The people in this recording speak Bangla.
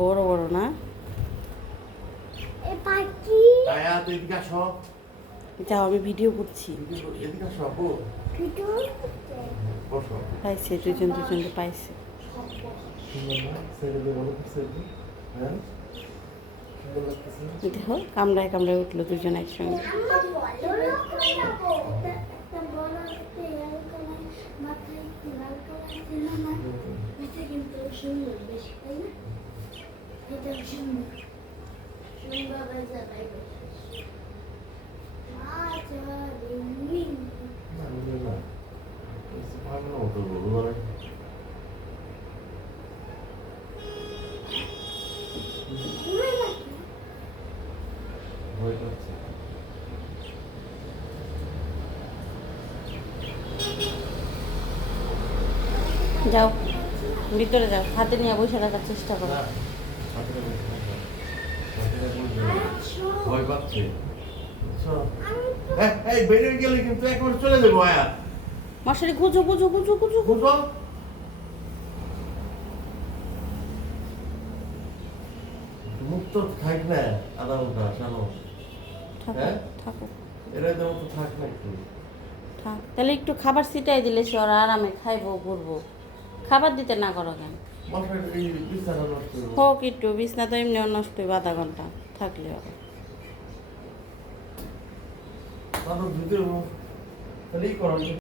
বড় বড় না যাও, আমি ভিডিও করছি। পাইছে দুজন দুজনকে পাইছে। দেখো কামড়ায় কামড়ায় উঠলো দুজন একসঙ্গে। যাও ভিতরে যাও, হাতে নিয়ে বসে রাখার চেষ্টা করো। ভয় পাচ্ছে এই বেরিয়ে গেলে কিন্তু একবার চলে যাবো। আয়া মশারি গুজো গুজো গুজো গুজো বুঝো মুক্ত থাক না আধা ঘন্টা জানো। হ্যাঁ থাকো এরা যেমন তো থাক না একটু থাক। তাহলে একটু খাবার ছিটাই দিলে সে ওরা আরামে খাইবো ঘুরবো। খাবার দিতে না করো কেন? মশাই এই বিছানা নষ্ট করবো হোক একটু, বিছনা তো এমনিও নষ্ট হইব আধা ঘন্টা থাকলে হবে। তারপর ভিতরে খালি করো